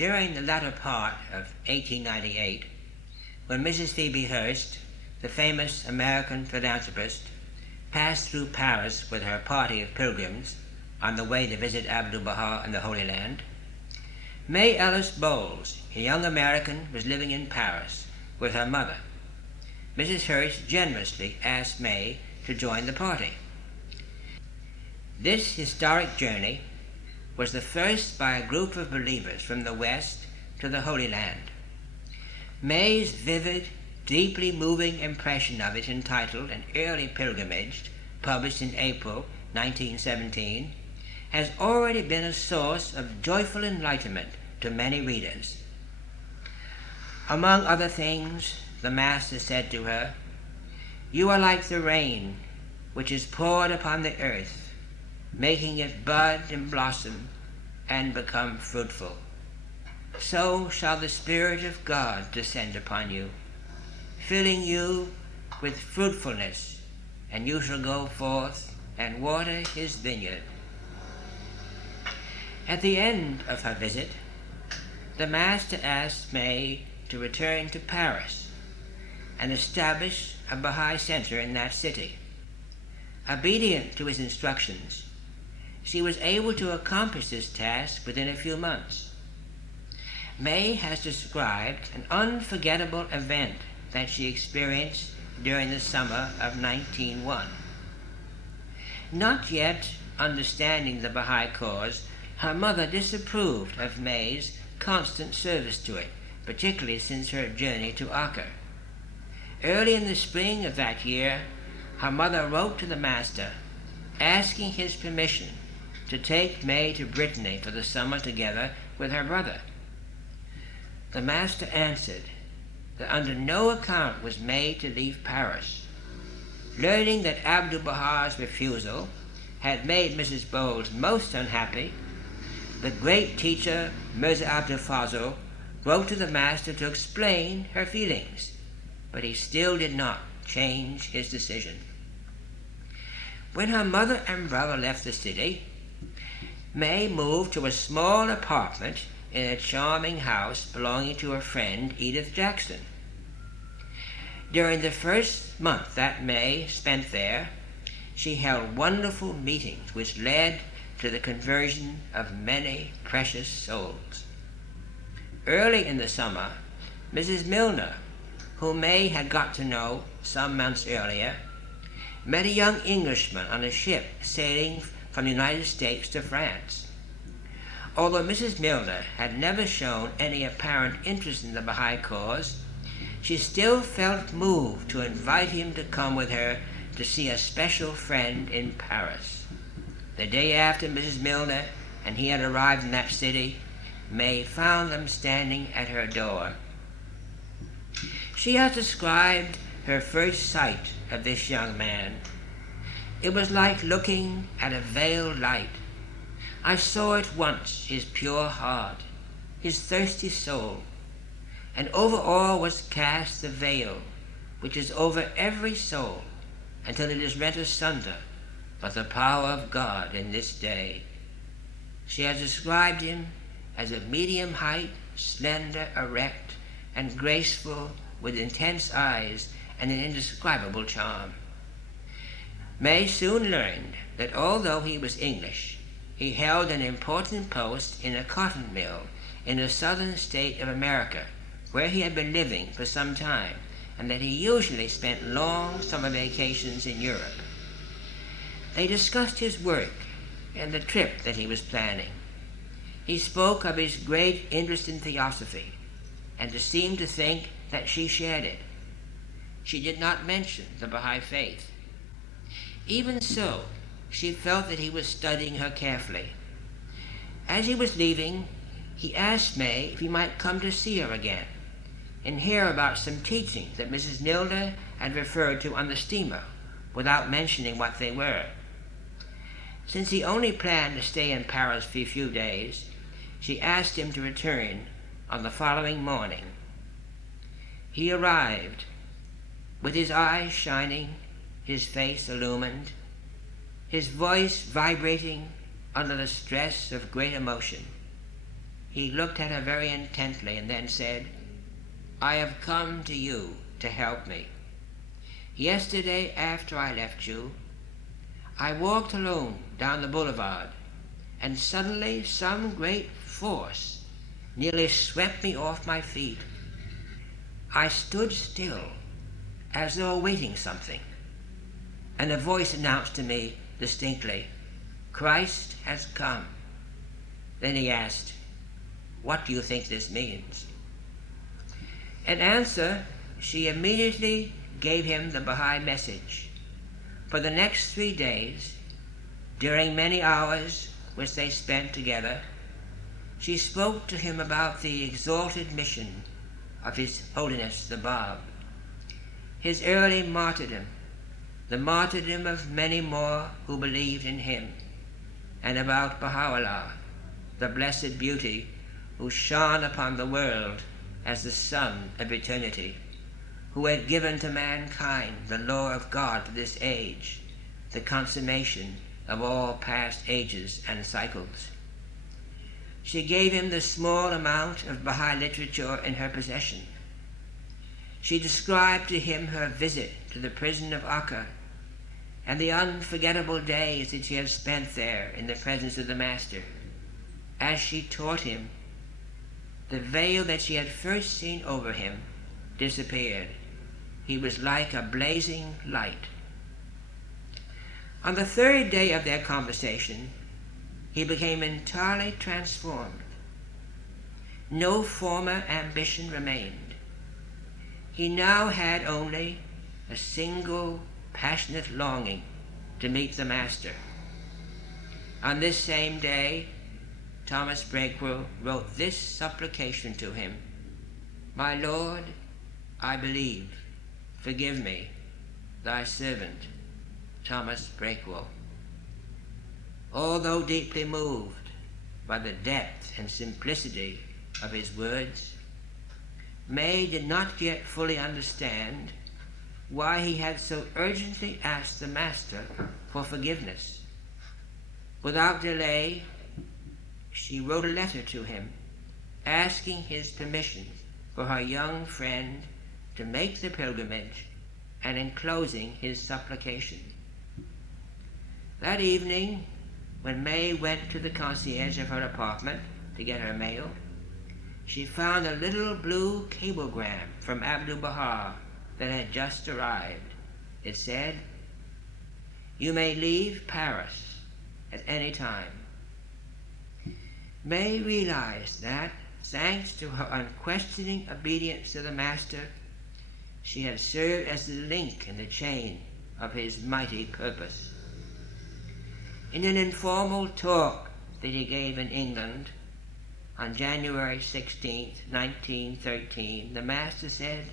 During the latter part of 1898, when Mrs. Phoebe Hearst, the famous American philanthropist, passed through Paris with her party of pilgrims on the way to visit Abdu'l-Baha in the Holy Land, Mae Bowles, a young American, was living in Paris with her mother. Mrs. Hearst generously asked Mae to join the party. This historic journey was the first by a group of believers from the West to the Holy Land. Mae's vivid, deeply moving impression of it, entitled An Early Pilgrimage, published in April 1917, has already been a source of joyful enlightenment to many readers. Among other things, the Master said to her, "You are like the rain which is poured upon the earth, making it bud and blossom and become fruitful. So shall the Spirit of God descend upon you, filling you with fruitfulness, and you shall go forth and water his vineyard." At the end of her visit, the Master asked Mae to return to Paris and establish a Baha'i center in that city. Obedient to his instructions, she was able to accomplish this task within a few months. Mae has described an unforgettable event that she experienced during the summer of 1901. Not yet understanding the Baha'i cause, her mother disapproved of Mae's constant service to it, particularly since her journey to Akka. Early in the spring of that year, her mother wrote to the Master asking his permission to take Mae to Brittany for the summer together with her brother. The Master answered that under no account was Mae to leave Paris. Learning that Abdu'l-Baha's refusal had made Mrs. Bowles most unhappy, the great teacher Mirza Abdul Fazl wrote to the Master to explain her feelings, but he still did not change his decision. When her mother and brother left the city, Mae moved to a small apartment in a charming house belonging to her friend Edith Jackson. During the first month that Mae spent there, she held wonderful meetings which led to the conversion of many precious souls. Early in the summer, Mrs. Milner, whom Mae had got to know some months earlier, met a young Englishman on a ship sailing from the United States to France. Although Mrs. Milner had never shown any apparent interest in the Baha'i cause, she still felt moved to invite him to come with her to see a special friend in Paris. The day after Mrs. Milner and he had arrived in that city, Mae found them standing at her door. She has described her first sight of this young man. "It was like looking at a veiled light. I saw at once his pure heart, his thirsty soul, and over all was cast the veil which is over every soul until it is rent asunder by the power of God in this day." She has described him as of medium height, slender, erect, and graceful, with intense eyes and an indescribable charm. Mae soon learned that although he was English, he held an important post in a cotton mill in the southern state of America, where he had been living for some time, and that he usually spent long summer vacations in Europe. They discussed his work and the trip that he was planning. He spoke of his great interest in theosophy, and seemed to think that she shared it. She did not mention the Baha'i faith. Even so, she felt that he was studying her carefully. As he was leaving, he asked Mae if he might come to see her again and hear about some teachings that Mrs. Milner had referred to on the steamer, without mentioning what they were. Since he only planned to stay in Paris for a few days, she asked him to return on the following morning. He arrived with his eyes shining, his face illumined, his voice vibrating under the stress of great emotion. He looked at her very intently and then said, "I have come to you to help me. Yesterday, after I left you, I walked alone down the boulevard, and suddenly some great force nearly swept me off my feet. I stood still, as though awaiting something, and a voice announced to me distinctly, 'Christ has come.' Then he asked, 'What do you think this means?' In answer, she immediately gave him the Baha'i message. For the next 3 days, during many hours which they spent together, she spoke to him about the exalted mission of His Holiness the Bab, his early martyrdom, the martyrdom of many more who believed in him, and about Baha'u'llah, the blessed beauty who shone upon the world as the sun of eternity, who had given to mankind the law of God for this age, the consummation of all past ages and cycles. She gave him the small amount of Baha'i literature in her possession. She described to him her visit to the prison of Akka and the unforgettable days that she had spent there in the presence of the Master. As she taught him, the veil that she had first seen over him disappeared. He was like a blazing light. On the 3rd day of their conversation, he became entirely transformed. No former ambition remained. He now had only a single passionate longing to meet the Master. On this same day, Thomas Breakwell wrote this supplication to him: "My Lord, I believe. Forgive me, thy servant, Thomas Breakwell." Although deeply moved by the depth and simplicity of his words, Mae did not yet fully understand why he had so urgently asked the Master for forgiveness. Without delay, she wrote a letter to him, asking his permission for her young friend to make the pilgrimage, and enclosing his supplication. That evening, when Mae went to the concierge of her apartment to get her mail, she found a little blue cablegram from Abdu'l-Baha that had just arrived. It said, "You may leave Paris at any time." Mae realized that, thanks to her unquestioning obedience to the Master, she had served as the link in the chain of his mighty purpose. In an informal talk that he gave in England on January 16, 1913, the Master said,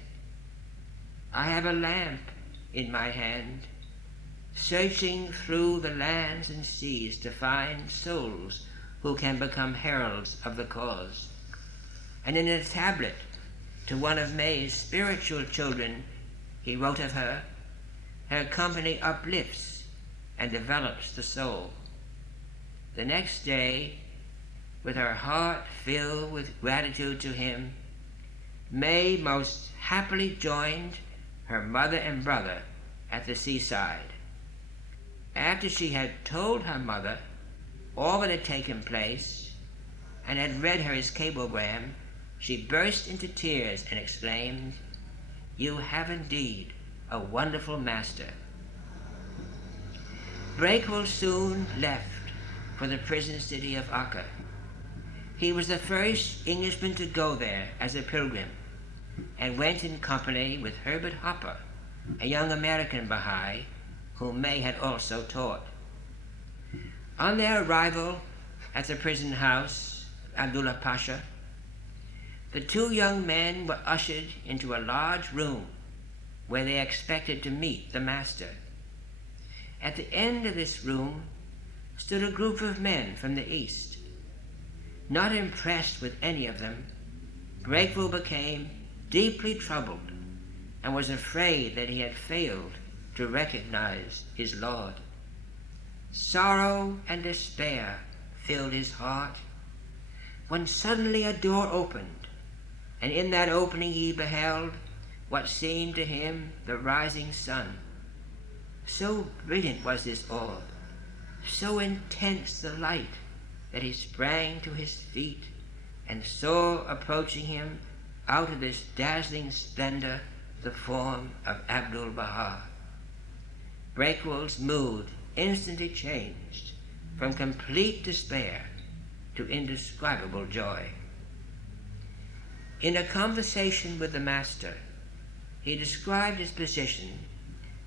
"I have a lamp in my hand, searching through the lands and seas to find souls who can become heralds of the cause." And in a tablet to one of Mae's spiritual children, he wrote of her, "Her company uplifts and develops the soul." The next day, with her heart filled with gratitude to him, Mae most happily joined her mother and brother at the seaside. After she had told her mother all that had taken place and had read her his cablegram, she burst into tears and exclaimed, "You have indeed a wonderful Master." Breakwell soon left for the prison city of Akka. He was the first Englishman to go there as a pilgrim, and went in company with Herbert Hopper, a young American Baha'i whom Mae had also taught. On their arrival at the prison house of Abdullah Pasha, the two young men were ushered into a large room where they expected to meet the Master. At the end of this room stood a group of men from the East. Not impressed with any of them, Breakwell became deeply troubled and was afraid that he had failed to recognize his Lord. Sorrow and despair filled his heart. when suddenly a door opened, and in that opening he beheld what seemed to him the rising sun. So brilliant was this orb, so intense the light, that he sprang to his feet and saw approaching him out of this dazzling splendor the form of Abdu'l-Baha. Breakwell's mood instantly changed from complete despair to indescribable joy. In a conversation with the master, he described his position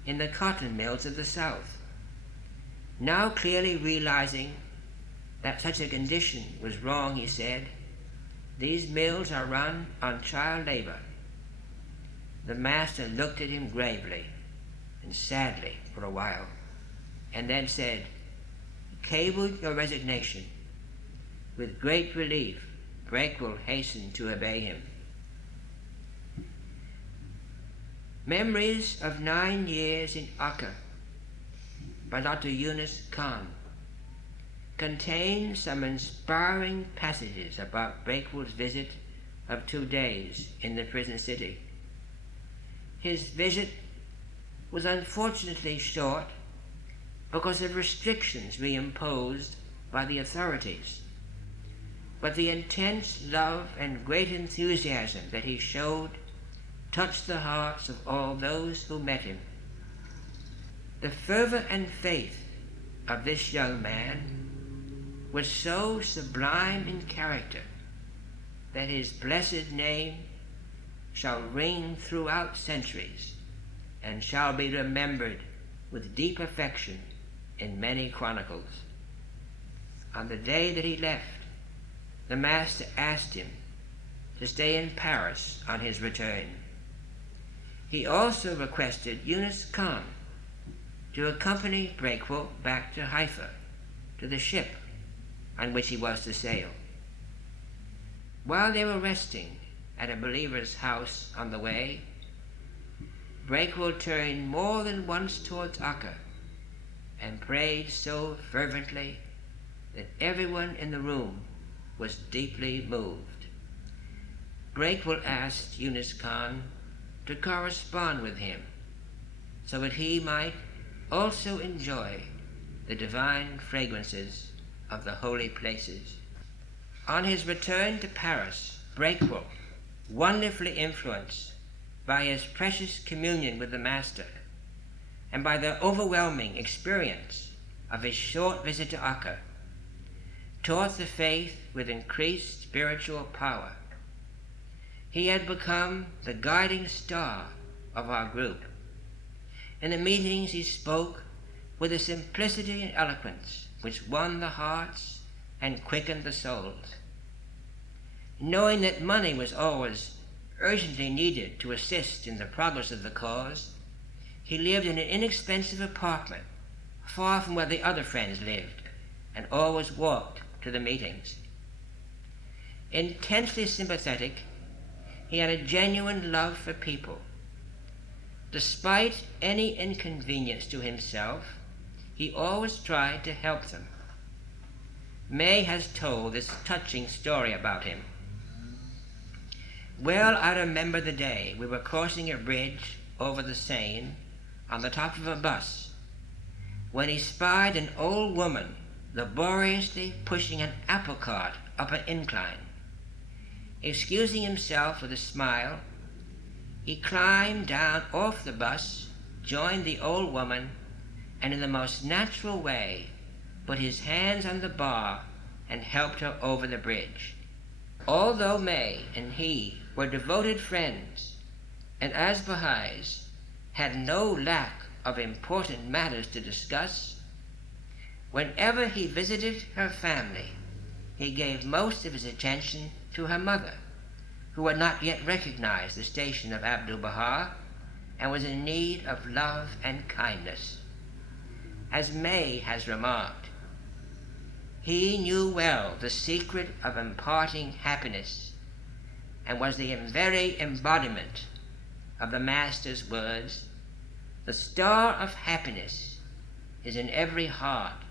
in the cotton mills of the South. Now clearly realizing that such a condition was wrong, he said, "These mills are run on child labor." The master looked at him gravely and sadly for a while, and then said, "Cable your resignation." With great relief, Breakwell hastened to obey him. Memories of 9 Years in Akka by Dr. Yunus Khan contain some inspiring passages about Breakwell's visit of 2 days in the prison city. His visit was unfortunately short because of restrictions reimposed by the authorities, but the intense love and great enthusiasm that he showed touched the hearts of all those who met him. The fervor and faith of this young man was so sublime in character that his blessed name shall ring throughout centuries and shall be remembered with deep affection in many chronicles. On the day that he left, the master asked him to stay in Paris on his return. He also requested Yunus Khan to accompany Breakwell back to Haifa, to the ship on which he was to sail. While they were resting at a believer's house on the way, Breakwell turned more than once towards Akka and prayed so fervently that everyone in the room was deeply moved. Breakwell asked Yunus Khan to correspond with him so that he might also enjoy the divine fragrances of the holy places. On his return to Paris, Breakwell, wonderfully influenced by his precious communion with the Master and by the overwhelming experience of his short visit to Akka, taught the faith with increased spiritual power. He had become the guiding star of our group. In the meetings he spoke with a simplicity and eloquence which won the hearts and quickened the souls. Knowing that money was always urgently needed to assist in the progress of the cause, he lived in an inexpensive apartment far from where the other friends lived and always walked to the meetings. Intensely sympathetic, he had a genuine love for people. Despite any inconvenience to himself, he always tried to help them. Mae has told this touching story about him. Well, I remember the day we were crossing a bridge over the Seine on the top of a bus when he spied an old woman laboriously pushing an apple cart up an incline. Excusing himself with a smile, he climbed down off the bus, joined the old woman, and in the most natural way put his hands on the bar and helped her over the bridge. Although Mae and he were devoted friends, and as Baha'is had no lack of important matters to discuss, whenever he visited her family, he gave most of his attention to her mother, who had not yet recognized the station of Abdu'l-Baha and was in need of love and kindness. As Mae has remarked, he knew well the secret of imparting happiness and was the very embodiment of the Master's words, "The star of happiness is in every heart.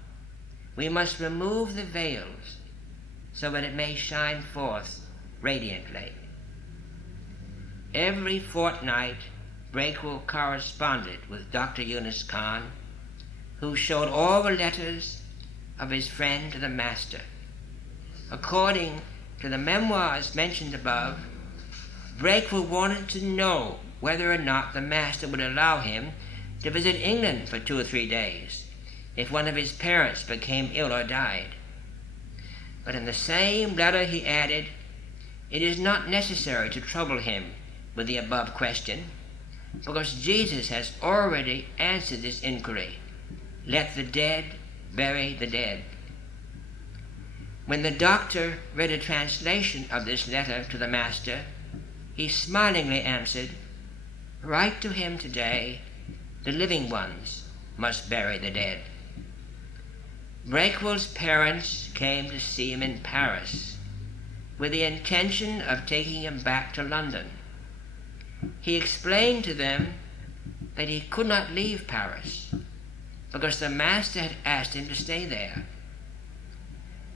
We must remove the veils so that it may shine forth radiantly. Every fortnight, Breakwell corresponded with Dr. Yunus Khan, who showed all the letters of his friend to the master. According to the memoirs mentioned above, Breakwell wanted to know whether or not the master would allow him to visit England for 2 or 3 days if one of his parents became ill or died. But in the same letter he added, "It is not necessary to trouble him with the above question, because Jesus has already answered this inquiry. Let the dead bury the dead." When the doctor read a translation of this letter to the master, he smilingly answered, "Write to him today, the living ones must bury the dead." Breakwell's parents came to see him in Paris with the intention of taking him back to London. He explained to them that he could not leave Paris because the master had asked him to stay there.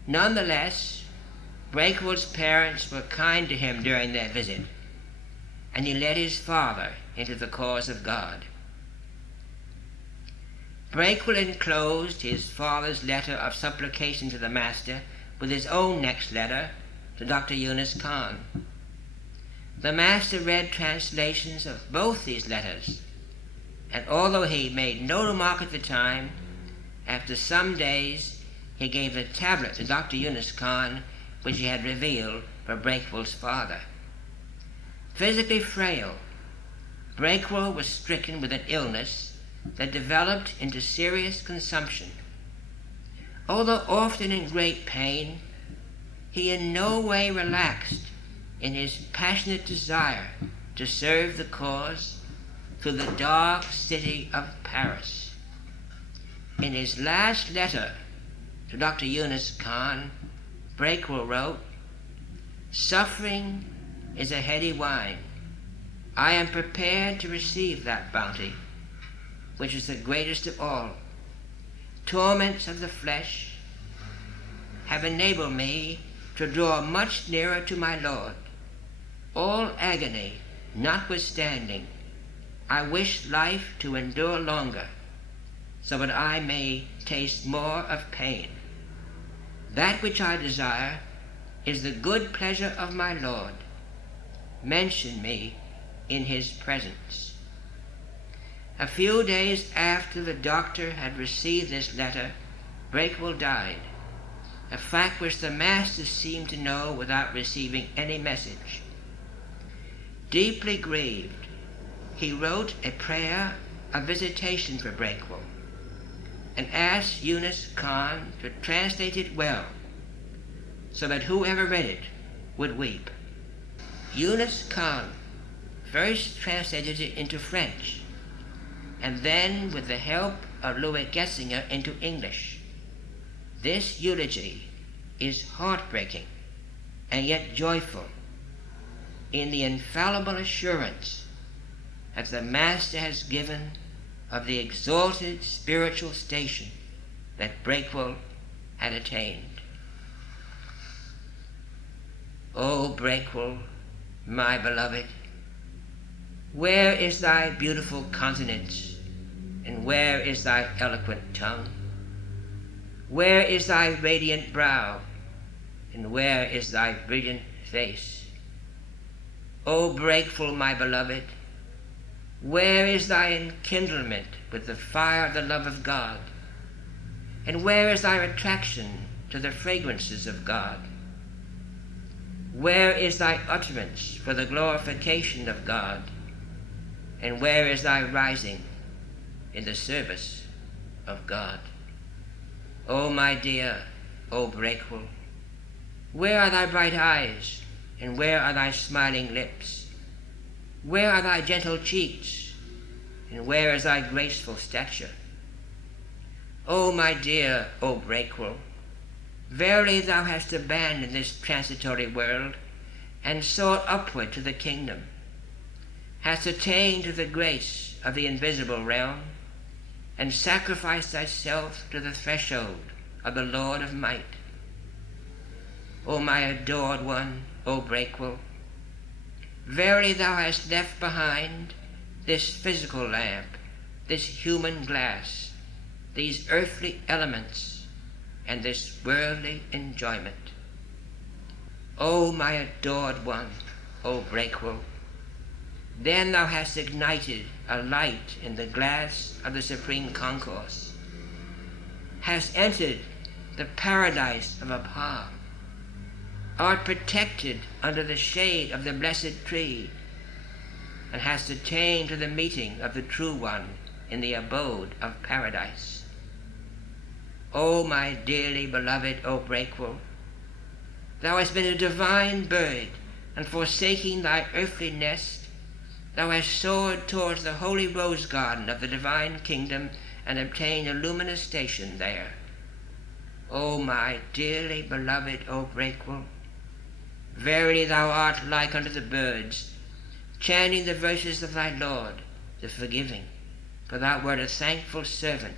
Nonetheless, Breakwell's parents were kind to him during their visit, and he led his father into the cause of God. Breakwell enclosed his father's letter of supplication to the master with his own next letter to Dr. Yunus Khan. The master read translations of both these letters, and although he made no remark at the time, after some days he gave a tablet to Dr. Yunus Khan which he had revealed for Breakwell's father. Physically frail, Breakwell was stricken with an illness that developed into serious consumption. Although often in great pain, he in no way relaxed in his passionate desire to serve the cause through the dark city of Paris. In his last letter to Dr. Yunus Khan, Breakwell wrote, "Suffering is a heady wine. I am prepared to receive that bounty, which is the greatest of all. Torments of the flesh have enabled me to draw much nearer to my Lord. All agony notwithstanding, I wish life to endure longer, so that I may taste more of pain. That which I desire is the good pleasure of my Lord. Mention me in his presence." A few days after the doctor had received this letter, Breakwell died, a fact which the master seemed to know without receiving any message. Deeply grieved, he wrote a prayer of visitation for Breakwell and asked Yunus Khan to translate it well so that whoever read it would weep. Yunus Khan first translated it into French, and then, with the help of Louis Gessinger, into English. This eulogy is heartbreaking and yet joyful in the infallible assurance that the Master has given of the exalted spiritual station that Breakwell had attained. O Breakwell, my beloved, where is thy beautiful countenance, and where is thy eloquent tongue? Where is thy radiant brow, and where is thy brilliant face? O Breakwell, my beloved, where is thy enkindlement with the fire of the love of God? And where is thy attraction to the fragrances of God? Where is thy utterance for the glorification of God? And where is thy rising in the service of God? O my dear, O Breakwell, where are thy bright eyes, and where are thy smiling lips? Where are thy gentle cheeks, and where is thy graceful stature? O my dear, O Breakwell, verily thou hast abandoned this transitory world, and sought upward to the kingdom, hast attained to the grace of the invisible realm, and sacrificed thyself to the threshold of the Lord of might. O my adored one, O Breakwell. Verily thou hast left behind this physical lamp, this human glass, these earthly elements, and this worldly enjoyment. O my adored one, O Breakwell, then thou hast ignited a light in the glass of the supreme concourse, hast entered the paradise of a palm, art protected under the shade of the blessed tree, and hast attained to the meeting of the true one in the abode of paradise. O my dearly beloved, O Breakwell, thou hast been a divine bird, and forsaking thy earthly nest, thou hast soared towards the holy rose garden of the divine kingdom, and obtained a luminous station there. O my dearly beloved, O Breakwell, verily thou art like unto the birds, chanting the verses of thy Lord, the forgiving, for thou wert a thankful servant.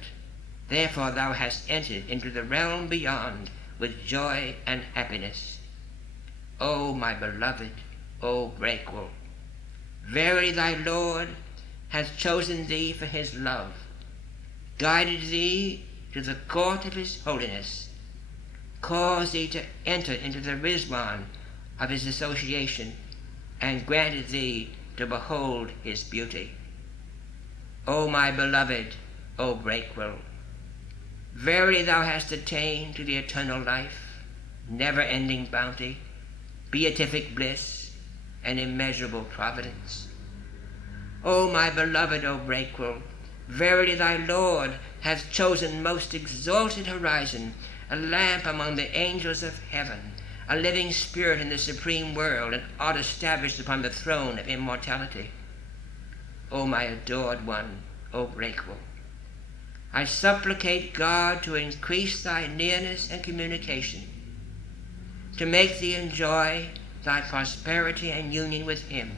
Therefore thou hast entered into the realm beyond with joy and happiness. O my beloved, O Breakwell, verily thy Lord hath chosen thee for his love, guided thee to the court of his holiness, caused thee to enter into the Rizwan of his association, and granted thee to behold his beauty. O my beloved, O Breakwell, verily thou hast attained to the eternal life, never-ending bounty, beatific bliss, and immeasurable providence. O my beloved, O Breakwell, verily thy Lord hath chosen most exalted horizon, a lamp among the angels of heaven, a living spirit in the supreme world, and art established upon the throne of immortality. O my adored one, O Breakwell, I supplicate God to increase thy nearness and communication, to make thee enjoy thy prosperity and union with him,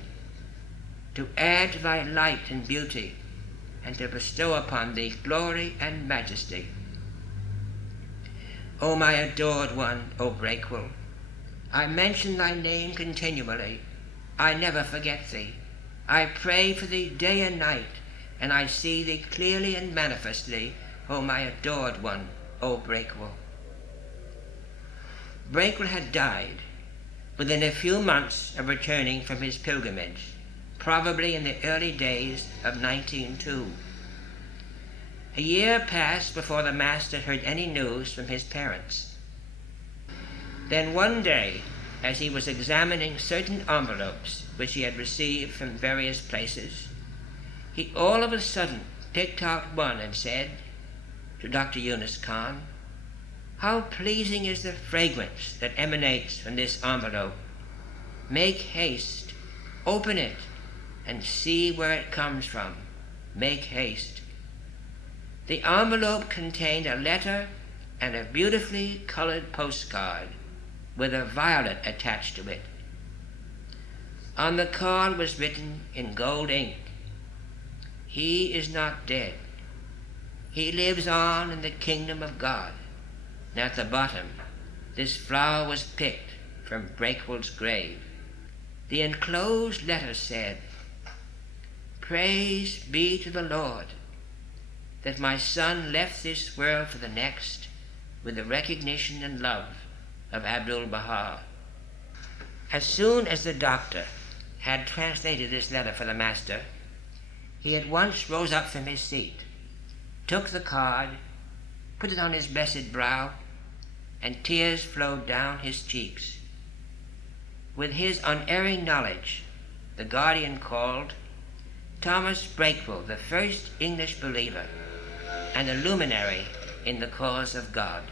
to add to thy light and beauty, and to bestow upon thee glory and majesty. O my adored one, O Breakwell, I mention thy name continually. I never forget thee. I pray for thee day and night, and I see thee clearly and manifestly, O my adored one, O Breakwell. Breakwell had died within a few months of returning from his pilgrimage, probably in the early days of 1902. A year passed before the master heard any news from his parents. Then one day, as he was examining certain envelopes which he had received from various places, he all of a sudden picked out one and said to Dr. Yunus Khan, "How pleasing is the fragrance that emanates from this envelope. Make haste, open it, and see where it comes from. Make haste." The envelope contained a letter and a beautifully colored postcard with a violet attached to it. On the card was written in gold ink, "He is not dead. He lives on in the kingdom of God." And at the bottom, this flower was picked from Breakwell's grave. The enclosed letter said, "Praise be to the Lord, that my son left this world for the next with the recognition and love of Abdul-Baha." As soon as the doctor had translated this letter for the master, he at once rose up from his seat, took the card, put it on his blessed brow, and tears flowed down his cheeks. With his unerring knowledge, the guardian called Thomas Breakwell the first English believer and a luminary in the cause of God.